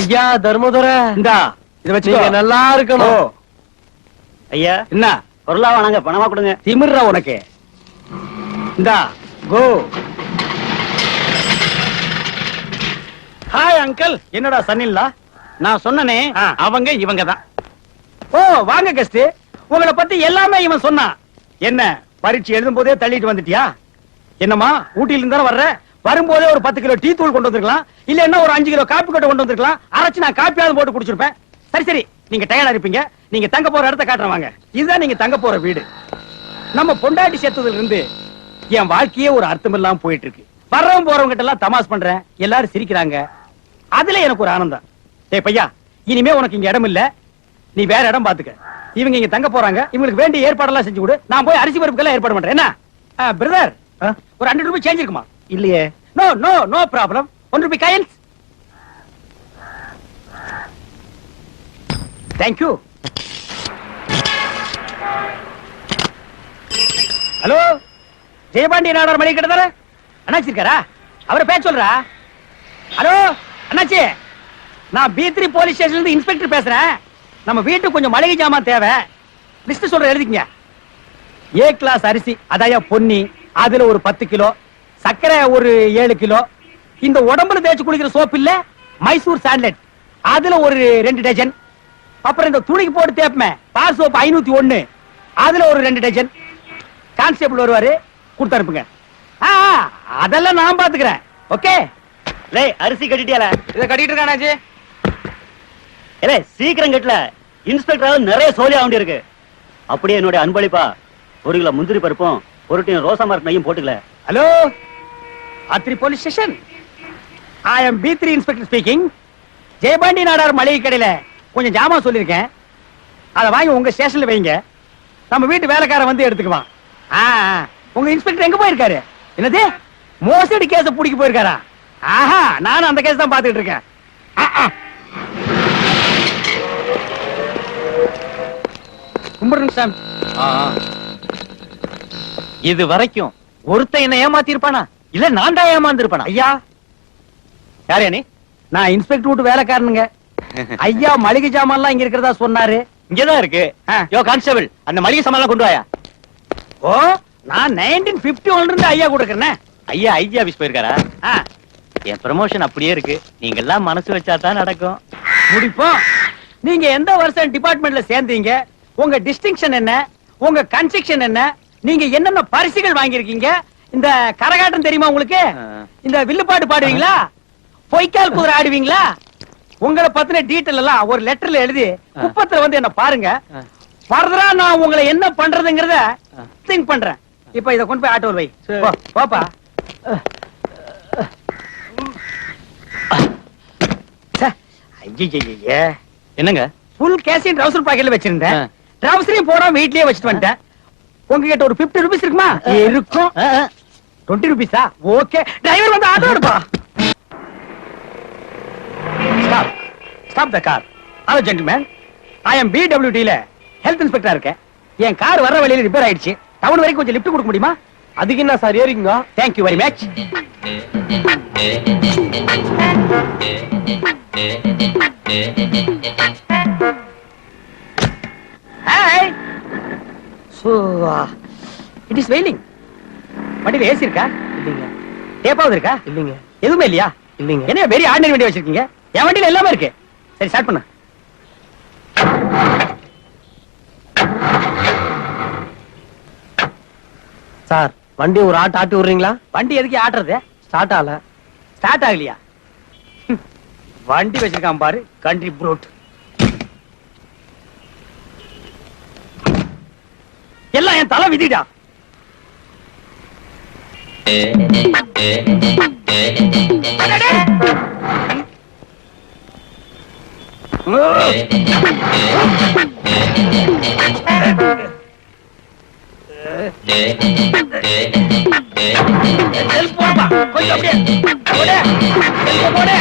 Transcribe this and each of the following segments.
ஐயா தர்மதுரை, இந்தா இத வச்சு நல்லா இருக்கணும். ஐயா என்ன பொருளா வாங்க, பணமா கொடுங்க. திமிர்றா உனக்கு. இந்தா கோ. Hi uncle. என்னடா சன்னில்லா? நான் சொன்னனே அவங்க இவங்க தான். ஓ வாங்க கெஸ்ட். உங்களை பத்தி எல்லாமே இவன் சொன்னான். என்ன பரீட்சை எழுதும் போதே தள்ளிட்டு வந்துட்டியா? என்னம்மா ஊட்டியில இருந்தா வர்ற? வரும்போதே ஒரு 10 கிலோ டீ தூள் கொண்டு வந்திருக்கலாம், இல்ல என்ன ஒரு 5 கிலோ காப்பி கொட்டை கொண்டு வந்திருக்கலாம். அரைச்சு நான் காப்பியாவது போட்டு குடிச்சிருப்பேன். சரி சரி, நீங்க டயர்டா இருப்பீங்க. நீங்க தங்க போற இடத்த காட்டுறவாங்க. இதுதான் நீங்க தங்க போற வீடு. நம்ம பொண்டாட்டி சேர்த்ததுல இருந்து என் வாழ்க்கையே ஒரு அர்த்தம் இல்லாம போயிட்டு இருக்கு. வர்றவங்க போறவங்க கிட்ட எல்லாம் தமாஸ் பண்றேன், எல்லாரும் சிரிக்கிறாங்க. அதுல எனக்கு ஒரு ஆனந்தம். டேய் பையா, இனிமே உனக்கு இங்க இடம் இல்ல, நீ வேற இடம் பாத்துக்க. இவங்க இங்க தங்க போறாங்க, இவங்களுக்கு வேண்டிய ஏற்பாடெல்லாம் செஞ்சு கொடு. நான் போய் அரிசி பருப்புக்கெல்லாம் ஏற்பாடு பண்றேன். என்ன பிரதர், ஒரு 100 ரூபாய் சேஞ்ச் இருக்குமா? இல்லையே. No no no problem. 1 ரூபாய் coins. Thank you. Hello, Jeyapandi Nadar மளிகை கடை தானே? அண்ணாச்சி இருக்காரா? அவரை பேச சொல்றா. ஹலோ அண்ணாச்சி, நான் B3 போலீஸ் ஸ்டேஷன்ல இருந்து இன்ஸ்பெக்டர் பேசுறேன். நம்ம வீட்டுக்கு கொஞ்சம் மளிகை ஜாமான் தேவை. லிஸ்ட் சொல்ற, எழுதிக்கங்க. ஏ கிளாஸ் அரிசி, அதாயா பொன்னி, அதுல ஒரு 10 கிலோ, சர்க்கரை ஒரு 7 கிலோ, இந்த உடம்புல தேய்ச்சி குளிக்கிற சோப்பு இல்ல, மைசூர் சாண்ட்லெட், அதுல ஒரு 2 டஜன், அப்புறம் இந்த துணிக்கு போட்டு தேப்பமே பார் சோப்பு 501, அதுல ஒரு 2 டஜன். கான்ஸ்டேபிள் வருவாரு, கொடுத்து அனுப்புங்க. அதெல்லாம் நான் பாத்துக்கிறேன். ஓகே. லேய் அரிசி கட்டிட்டியால? இத கட்டிட்டு இருக்கானாஜி. ஏலே சீக்கிரம் கட்டல, இன்ஸ்பெக்டர் நிறைய சோலியா வேண்டி இருக்கு. அப்படியே என்னோட அன்பளிப்பா 1 கிலோ முந்திரி பருப்பும் 1 டீன் ரோசா மார்க் நெய்யும் போட்டுக்கல. Hello, A3 police station. I am B3 inspector speaking. Jayapandi Nadar மளிகை கடையில கொஞ்சம் ஜாமான் சொல்லிருக்கேன், அதை வாங்கி உங்க ஸ்டேஷன்ல வைங்க. நம்ம வீட்டு வேலைக்காரன் வந்து எடுத்துக்குவான். உங்க இன்ஸ்பெக்டர் எங்க போயிருக்காரு? என்னது, மோசடி கேஸ புடிக்க போயிருக்காரா? ஆஹா, நானும் அந்த கேஸ் தான் பாத்துட்டு இருக்கேன். கும்பிடுங்க சார். இது வரைக்கும் ஒருத்தன் என்ன ஏமாத்தி இருப்பானா, இல்ல நான் தான் ஏமாந்து இருப்பானா? ஐயா, யாரே நீ? நான் இன்ஸ்பெக்டர் வீட்டு வேலைக்காரனுங்க. ஐயா மளிகை ஜாமான் இங்க இருக்கிறதா சொன்னாரு. இங்கதான் இருக்கு. யோ கான்ஸ்டபிள், அந்த மளிகை சாமான் கொண்டு வாயா. ஓ, நான் 1951 இருந்து ஐயா கொடுக்கறேன். ஐயா ஐஜி ஆபீஸ் போயிருக்காரா? என் ப்ரமோஷன் அப்படியே இருக்கு. நீங்க எல்லாம் மனசு வச்சா தான் நடக்கும். முடிப்போம். நீங்க எந்த வருஷம் டிபார்ட்மெண்ட்ல சேர்ந்தீங்க? உங்க டிஸ்டிங்ஷன் என்ன? உங்க கன்ஸ்ட்ரக்ஷன் என்ன? நீங்க என்னென்ன பரிசுகள் வாங்கியிருக்கீங்க? இந்த கரகாட்டம் தெரியுமா உங்களுக்கு? இந்த வில்லுப்பாட்டு பாடுவீங்களா? பொய்க்கால் குதிரை ஆடுவீங்களா? உங்களை பத்தின டீட்டெயில் எல்லாம் ஒரு லெட்டர்ல எழுதி குப்பத்துல வந்து என்ன பாருங்க. ஃபர்தரா நான் உங்களை என்ன பண்றதுங்கறத திங்க் பண்றேன். இப்ப இத கொண்டு போய் ஆட்டோல வை. பாப்பா. என்னங்க, ஃபுல் கேஷின் ட்ரவுசர் பாக்கெட்ல வச்சிருந்தேன். ட்ரவுசரையும் போடாம வீட்லயே வச்சிட்டு வந்துட்டேன். உங்ககிட்ட ஒரு 50 ரூபீஸ் இருக்குமா? இருக்கும். 20 ரூபீஸா? ஓகே. டிரைவர் வந்து ஆட்டோ எடுப்பா. Stop. Stop the car. Hello gentleman, I am BWD ல ஹெல்த் இன்ஸ்பெக்டரா இருக்கேன். என் கார் வர வழியில ரிப்பேர் ஆயிடுச்சு. டவுன் வரைக்கும் கொஞ்சம் லிஃப்ட் கொடுக்க முடியுமா? அதுக்கு என்ன sir ஏறிங்க? Thank you very much. Hi. So, it is raining. வண்டியில ஏசி இருக்கா? இல்லைங்க. டேப்பாவது இருக்கா? இல்லைங்க. எதுவுமே இல்லையா? இல்லைங்க. என்ன வெரி ஆர்டினரி வண்டி வச்சிருக்கீங்க? என் வண்டியில எல்லாமே இருக்கு. சரி, ஸ்டார்ட் பண்ணு. சார், வண்டி ஒரு ஆட்டி விடுறீங்களா? வண்டி எதுக்கு ஆட்டுறது? ஸ்டார்ட் ஆகல. ஸ்டார்ட் ஆகலையா? வண்டி வச்சிருக்கான் பாரு, கண்ட்ரி ப்ரூட். எல்லாம் என் தலை விதிடா. கொஞ்சம் அப்படியே அப்பாடா.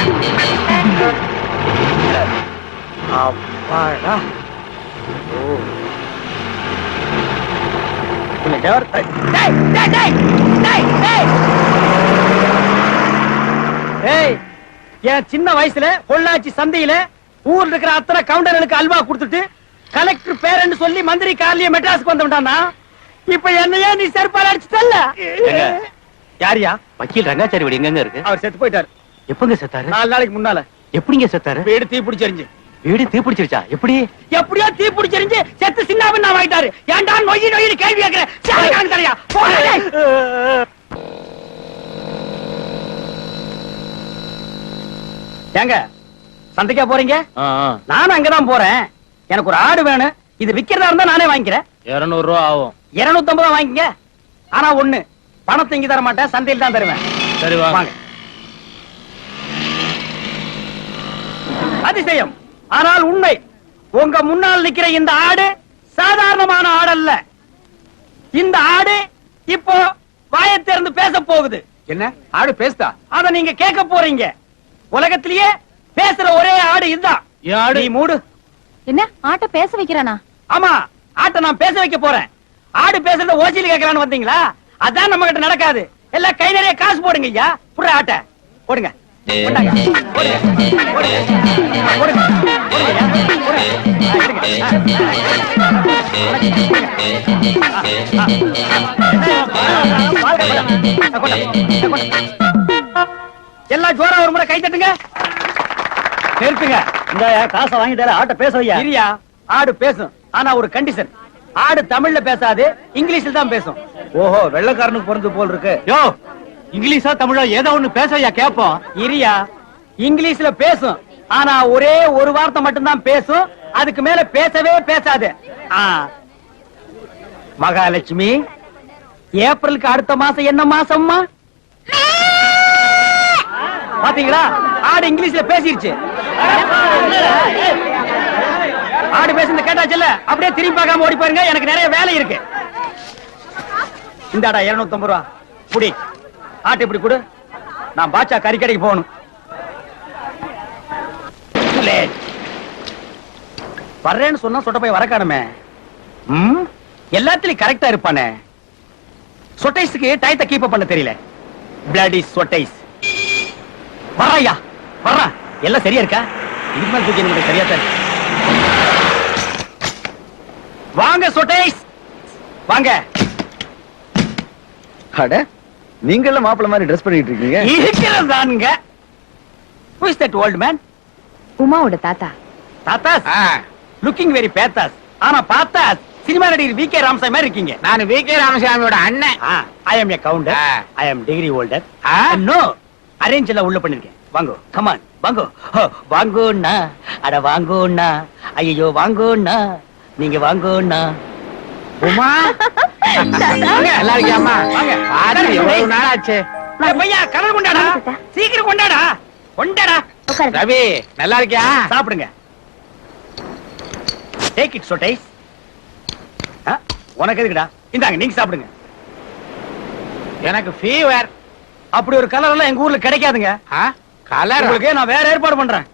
என் சின்ன வயசுல பொள்ளாச்சி சந்தையில ஊர்ல இருக்கிற அத்தனை கவுண்டர்களுக்கு அல்வா கொடுத்துட்டு கலெக்டர் பேரன்னு சொல்லி மந்திரி கார்லயே மெட்ராஸ்க்கு வந்துட்டானா இப்ப என்னையா நீ செருப்பால அடிச்சுட்டல்ல ஏங்க? யாரியா வக்கீல் ரங்காச்சாரி வீடு எங்க இருக்கு? அவர் செத்து போயிட்டாரு எப்பங்க செத்தாரு? 4 நாளைக்கு முன்னால எப்படிங்க செத்தாரு? வீடு தீ பிடிச்செறிஞ்சு வீடு தீப்பிடிச்சிருச்சா? எப்படி? எப்படியோ தீ பிடிச்செறிஞ்சு செத்து சின்னாவன் நான் ஆயிட்டாரு ஏன்டா நொய்யி நொய்யி கேள்வி கேட்கிறேன் தலையா ஏங்க சந்தைக்கா போறீங்க நானும் அங்கதான் போறேன் எனக்கு ஒரு ஆடு வேணும் இது விக்கிறதா இருந்தா நானே வாங்கிக்கிறேன் 200 ரூபா ஆகும். 250 ரூபாய் வாங்கிங்க ஆனா ஒண்ணு பணத்தை இங்க தர மாட்டேன் சந்தையில் தான் தருவேன் சரி வாங்க. அதிசயம் ஆனால் உண்மை உங்க முன்னால் நிக்கிற இந்த ஆடு சாதாரணமான ஆடு அல்ல இந்த ஆடு இப்போ வாயை திறந்து பேச போகுது என்ன ஆடு பேசுதா? அத நீங்க கேட்க போறீங்க உலகத்திலேயே பேசுற ஒரே ஆடு இதுதான் என் ஆடு. நீ மூடு என்ன ஆட்ட பேச வைக்கிறானா? ஆமா ஆட்டை நான் பேச வைக்க போறேன் ஆடு பேசுறத ஓசியில் கேட்கலான்னு வந்தீங்களா அதான் நம்ம கிட்ட நடக்காது எல்லாம் கை நிறைய காசு போடுங்க ஐயா புற ஆட்டை போடுங்க போடுங்க. போடுங்க. போடுங்க. போடுங்க. போடுங்க ஐயா. போடுங்க. எடுங்க. எல்லாம் ஜோரா ஒரு முறை கை தட்டுங்க நிறுத்துங்க இந்த காசை வாங்கிட்டாரு ஆட்ட பேச வையா இரியா ஆடு பேசும் ஆனா ஒரு கண்டிஷன் ஆடு தமிழ்ல பேசாது இங்கிலீஷ்ல தான் பேசும் ஓஹோ வெள்ளக்காரனுக்கு பிறந்து போல் இருக்கு. யோ இங்கிலீஷா தமிழா ஏதோ ஒண்ணு பேசையா கேப்போம். இரியா இங்கிலீஷ்ல பேசும் ஆனா ஒரே ஒரு வார்த்தை மட்டும்தான் பேசும் அதுக்கு மேல பேசவே பேசாது ஆ. மகாலட்சுமி ஏப்ரலுக்கு அடுத்த மாசம் என்ன மாசம்மா பாத்தீங்களா ஆடு இங்கிலீஷ்ல பேசிருச்சு ஆடு பேசுறது கேட்டாச்சுல்ல அப்படியே திரும்பி பார்க்காம ஓடி போயிருங்க எனக்கு நிறைய வேலை இருக்கு இந்தாடா 250 ரூபா புடி ஆட்டு இப்படி கொடு நான் பாச்சா கறிக்கடைக்கு போகணும் வர்றேன்னு சொன்னா சொட்ட போய் வரக்கானுமே எல்லாத்துலயும் கரெக்டா இருப்பானே சொட்டைஸ்க்கு டயத்தை கீப் பண்ண தெரியல பிளடி சொட்டைஸ் வர்றாயா வர்றா எல்லாம் சரியா இருக்கா இதுக்கு மேல தூக்கி எனக்கு சரியா தான் இருக்கு. வாங்க சொட்டைஸ் வாங்க அட நீங்க எல்லாம் மாப்பிள்ள மாதிரி ட்ரெஸ் பண்ணிட்டு இருக்கீங்க. இருக்கிறதானுங்க Who is that old man? உமாவோட தாத்தா. தாத்தாஸ் லுக்கிங் வெரி பேத்தாஸ் ஆனா பாத்தாஸ் சினிமா நடிகர் வி கே ராமசாமி மாதிரி இருக்கீங்க நான் வி கே ராமசாமியோட அண்ணன். I am a Gounder I am degree holder no arrange எல்லாம் உள்ள பண்ணிருக்கேன் வாங்கோ கமான் வாங்கோ வாங்கோண்ணா அட வாங்கோண்ணா ஐயோ வாங்கோண்ணா நீங்க வாங்கோண்ணா உமா நல்லா இருக்கியாமா? வாங்க பாரு எவ்வளவு நாள் ஆச்சு. பையா கலர் கொண்டாடா சீக்கிரம் கொண்டாடா கொண்டாடா உட்காரு. ரவி நல்லா இருக்கியா? சாப்பிடுங்க டேக் இட் சொட்டைஸ் உனக்கு எதுக்குடா இந்தாங்க நீங்க சாப்பிடுங்க எனக்கு ஃபீவர். அப்படி ஒரு கலர் எல்லாம் எங்க ஊர்ல கிடைக்காதுங்க கலர் உங்களுக்கு நான் வேற ஏற்பாடு பண்றேன்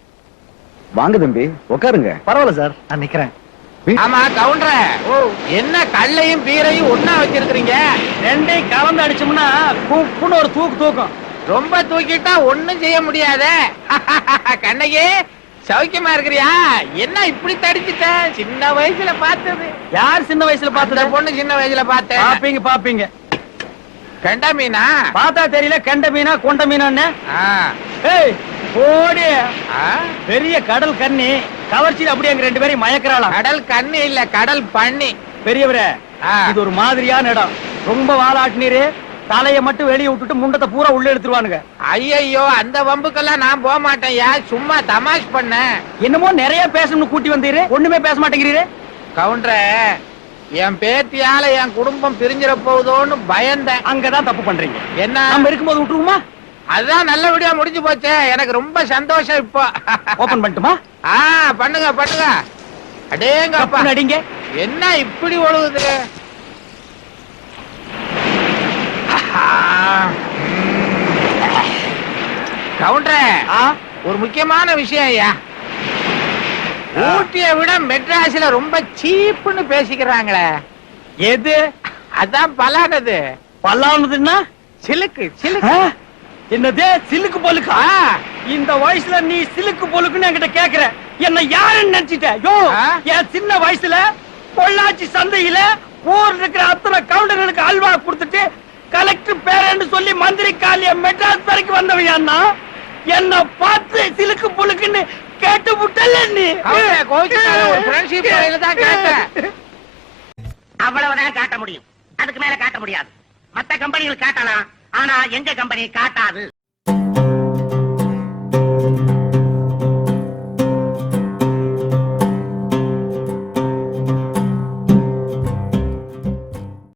வாங்க தம்பி உட்காருங்க. பரவாயில்ல சார் நான் நிக்கிறேன் ஆமா கவுண்டர். என்ன கல்லையும் பீரையும் ஒண்ணா வச்சிருக்கீங்க? ரெண்டையும் கலந்து அடிச்சோம்னா குப்புன்னு ஒரு தூக்கு தூக்கும் ரொம்ப தூக்கிட்டா ஒண்ணும் செய்ய முடியாதே. கண்ணகி சௌக்கியமா இருக்கிறியா? என்ன இப்படி தடிச்சிட்ட? சின்ன வயசுல பார்த்தது. யார் சின்ன வயசுல அந்த பார்த்தத பொண்ணு சின்ன வயசுல பார்த்தேன். பாப்பீங்க பாப்பீங்க கெண்டா மீனா? பார்த்தா தெரியல கெண்ட மீனா கொண்ட மீனா ஆ. ஏய் ஓடி ஆ? பெரிய கடல் கண்ணி கவர்ச்சியில அப்படியே எங்க 2 பேரையும் மயக்கிறாளாம் கடல் கண்ணி இல்ல கடல் பண்ணி. பெரியவரே ஆ. இது ஒரு மாதிரியான இடம் ரொம்ப வாலாட்டினீரு தலைய மட்டும் வெளிய விட்டுட்டு முண்டத்தை பூரா உள்ள எடுத்துருவானுங்க ஐயோ அந்த வம்புக்கெல்லாம் நான் போக மாட்டேன்யா. சும்மா தமாஷ் பண்ண. என்னமோ நிறைய பேசணும்னு கூட்டி வந்தீரு ஒண்ணுமே பேச மாட்டேங்கிறீரு கவுண்டரே என் பேத்தியால என் குடும்பம் பிரிஞ்சிட போகுதோன்னு பயந்தேன். அங்கதான் தப்பு பண்றீங்க என்ன? நம்ம இருக்கும்போது விட்டுருவோமா அதுதான் நல்லபடியா முடிஞ்சு போச்சே. எனக்கு ரொம்ப சந்தோஷம் இப்போ. ஓபன் பண்ணட்டுமா ஆ பண்ணுங்க பண்ணுங்க. அடேங்க அப்பா கப்புன்னு அடிங்க என்ன இப்படி ஒழுகுது? கவுண்டரே ஒரு முக்கியமான விஷயம் ஐயா. ஊட்டியை விட மெட்ராஸ்ல ரொம்ப சீப்புன்னு பேசிக்கிறாங்களே. எது அதான் பலானது. பல்லானதுன்னா சிலுக்கு சிலுக்கு. என்னதே சிலுக்கு பொலுக்கா? இந்த வயசுல நீ சிலுக்கு பொலுக்குன்னு என்கிட்ட கேக்குற? என்ன யாருன்னு நினைச்சிட்ட? யோ, என் சின்ன வயசுல பொள்ளாச்சி சந்தையில ஊர்ல இருக்கிற அத்தனை கவுண்டர்களுக்கு அல்வா கொடுத்துட்டு கலெக்டர் பேரன்னு சொல்லி மந்திரி காலிய மெட்ராஸ் வரைக்கும் வந்தவையான்னா என்ன பார்த்து சிலுக்கு பொலுக்குன்னு கேட்டு விட்டல நீ. ஒரு ஃப்ரெண்ட்ஷிப் தான் கேட்டேன். அவ்வளவுதான் காட்ட முடியும், அதுக்கு மேல காட்ட முடியாது. மத்த கம்பெனிகள் காட்டலாம், ஆனா எங்க கம்பெனி காட்டாது.